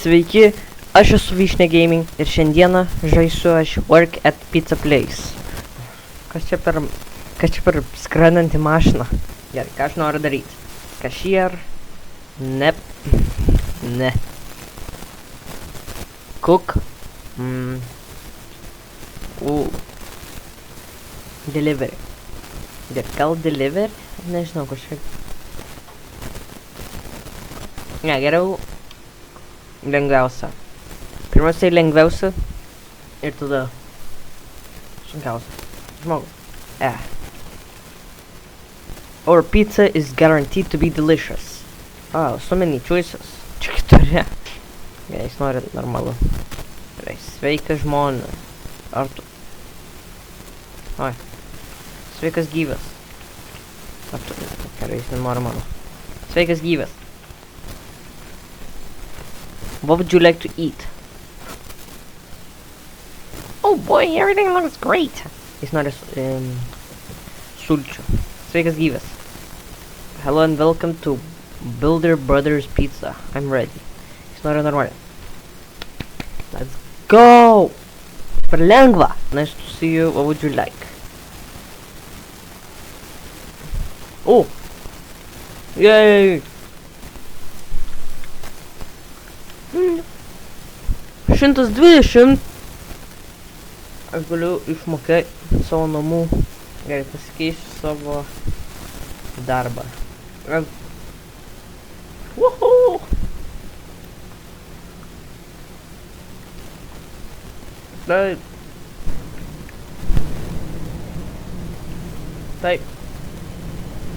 Sveiki, aš esu Vyšnia Gaming ir šiandieną žaisiu aš Work at Pizza Place. Kas čia per skrendanti mašina? Gerai, ką aš noriu daryti? Cashier. Ne. Cook. Delivery. Gal delivery? Nežinau, kažkaip. Ne, geriau lengviausia. Pirmiausiai lengviausia ir tada sunkiausia. Žmogus. Our pizza is guaranteed to be delicious. So many choices. Čia kituri. Jis nori normalu. Sveikas žmonės. Ar tu... Oi. Sveikas gyvas. Ar tu... Gerai, jis nenori mano. Sveikas gyvas. What would you like to eat? Oh boy, everything looks great. Jis nori sulčių. Sveikas gyvas. Hello and welcome to Builder Brothers Pizza. I'm ready. Jis nori normaliai. Let's go! Per lengva. Nice to see you. What would you like? Oh! Yay! 120. Aš galiu išmokėti savo namų. Gerai, pasikeisiu savo darbą. Woohoo! Taip.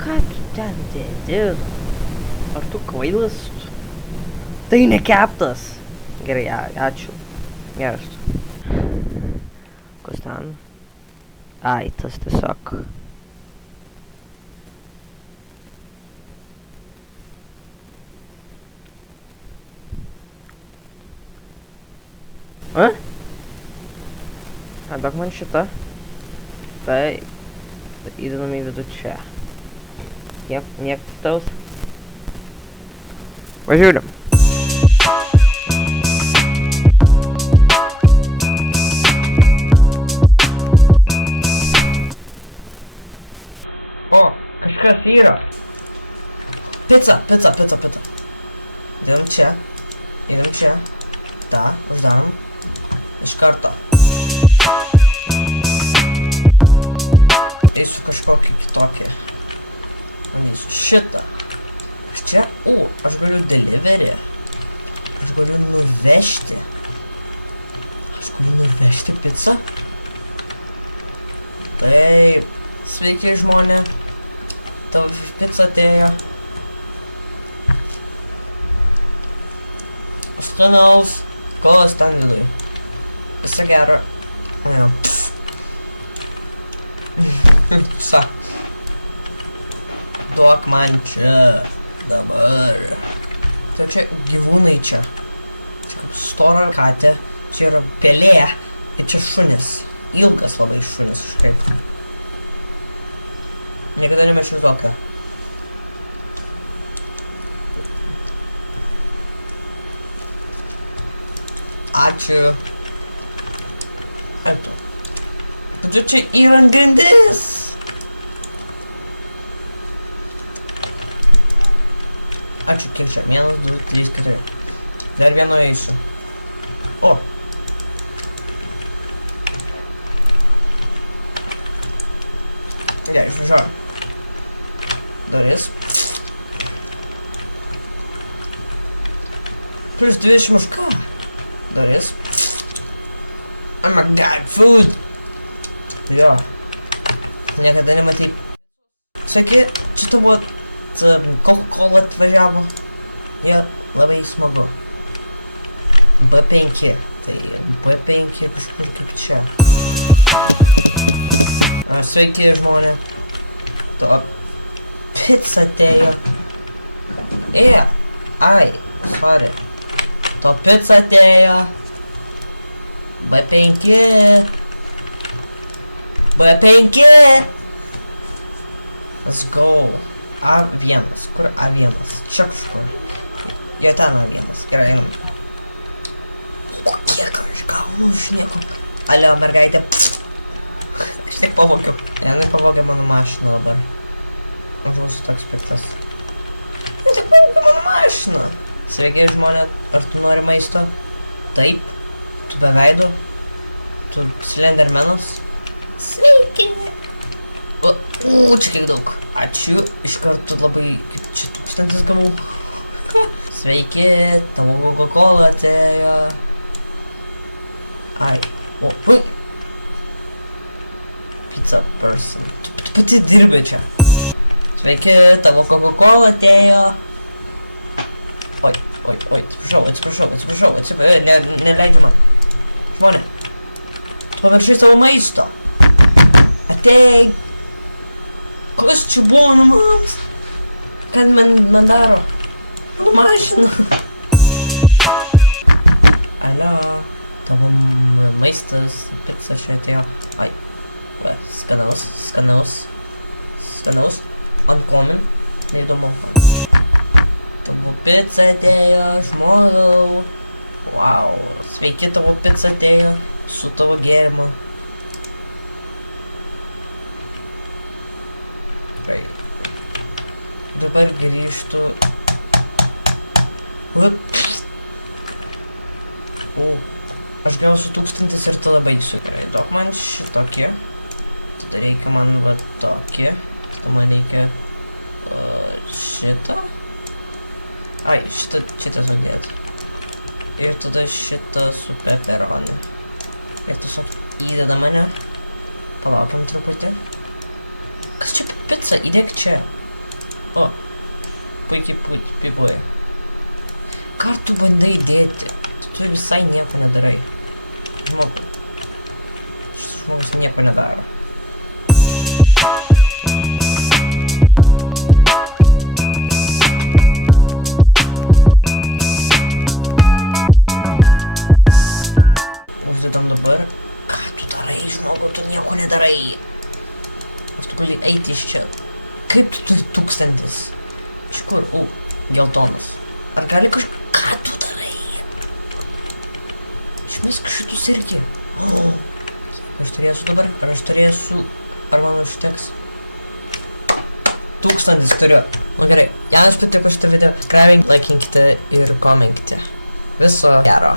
Ką tu ten dedi? Ar tu kvailas? Tai nekeptas. Gerai, ačiū. Geras. Kas ten? Ai, tas tiesiog. Duok man šitą. Tai. Įdedam į vidų čia. Niek taus. Važiūrim. O, kažkas yra. Pica. Įdedam čia. Ta, uždarom. Iš karto. Eisiu kažkokį kitokį. Eisiu šitą. Aš čia, aš galiu delivery. Aš galiu nuvežti. Pizzą. Taip. Sveiki žmonė. Tavo pizza atėjo. Skanaus. Kolas ten viduj. Visa gero. Sa. Duok man čia. Dabar. Tai čia gyvūnai čia. Čia kaip stora katė. Čia yra pelė. Ir čia šunis. Ilgas labai šunis kažkaip. Niekada nemečiau tokio. Ačiū. Eto. Tačiau čia yra grindis. Ačiū, kiek čia? 1, 2, 3, 4. Dar vieno eisiu. O. Gerai, išvažiuoju. Daris. Plus 20 už ką? Daris. Oh my god, food! Jo. Niekada nematai. Sakė, čia buvo Coca-Cola atvažiavo. Jo, labai smagu. B5. Tai B5 kažkur kaip čia. Sveiki žmonė. To pizza atėjo. Sorry. To pizza atėjo. B5. Let's go. A1. Kur A1? Čia kažkur. Jo ten A1. Gerai, einam. Už nieko. Alio, mergaitė. Aš tik pavogiau. Jinai pavogė mano mašiną dabar. Aš būsiu toks piktas. Jinai tik pavogė mano mašiną. Sveiki, žmonė, ar tu nori maisto? Taip. Tu be veido? Tu Slendermanas? Sveiki. Čia kiek daug. Ačiū. Iš karto labai, kaip čia 1000 gavau. Sveiki, tavo Coca-Cola atėjo. Ai. Ui. Pizza person. Tu pati dirbi čia. Sveiki, tavo Coca-Cola atėjo. Oi, atsiprašau, neleidžiu man. Žmonė, tu pamiršai savo maisto. Ateik. Kas čia buvo namams? Ką man daro? Mano mašina. Alio, tavo maistas, pizza čia atėjo. Ai, va, skanaus. Uncommon, neįdomu. Tavo pizza atėjo, žmogau. Wow, sveiki, tavo pizza atėjo su tavo gėrimu. Gerai. Dabar grįžtu. Aš gausiu 1000 ir tada baigsiu. Gerai, duok man šitokį. Tada reikia man va tokį. Tada man reikia šitą. Ai, šitą čia tiesiog dėti. Ir tada šitą su pepperoni. Ir tiesiog įdeda mane. Palaukiam truputį. Kas čia pizza? Įdėk čia. O, puikiai pipuoja. Ką tu bandai dėti? Tu visai nieko nedarai. Žmogau. Šis žmogus nieko nedaro. Uždedam dabar. Ką tu darai, žmogau, tu nieko nedarai. Ar tu gali eiti iš čia? Kaip tu turi 1000? Iš kur? Geltonas. Ar gali kažką? Ką tu darai? Išmesk šitus irgi. Kiek aš turėsiu dabar? Ar aš turėsiu? Ar man užteks? 1000 turiu. Nu gerai, jei jums patiko šitą video, subscribe, laikinkite ir komenkite. Viso gero.